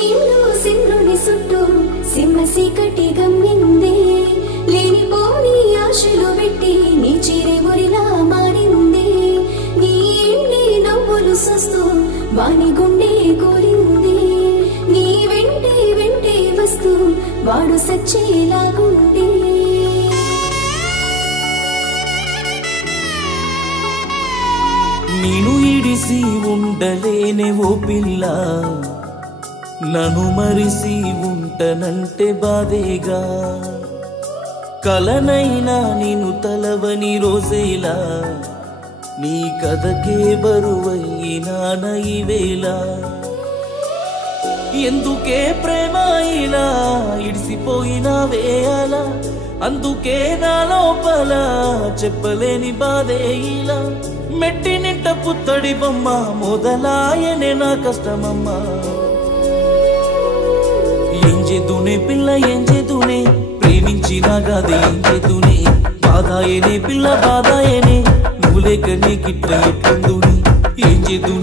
నిన్ను సింహుని సుట్టు సింహ సీకటి గమ్మింది లేనిపోని ఆశలు పెట్టి నీ చిరే మురిలా మారింది నీ ఇంటి నవ్వులు సస్తూ వాని గుండె కోరింది నీ వెంటే వెంటే వస్తూ వాడు సచ్చేలాగుంది నేను ఇడిసి ఉండలేనే ఓ పిల్ల నన్ను మరిసి ఉంటనంటే బాధేగా కలనైనా నిన్ను తలవని రోజేలా నీ కథకే బరువైనా నైవేళ ఎందుకే ప్రేమ ఇలా ఇడిసిపోయినా వేయాల అందుకే నా లోపల చెప్పలేని బాధే ఇలా మెట్టి నింట పుత్తడి బొమ్మ మొదలాయనే నా కష్టమమ్మా ఏం చేదునే పిల్ల ఏం చేదునే ప్రేమించినా కాదే ఏం చేదునే బాధాయనే పిల్ల బాధాయనే నువ్వు లేక నీకిట్ల ఎట్లుందునే ఏం చేదు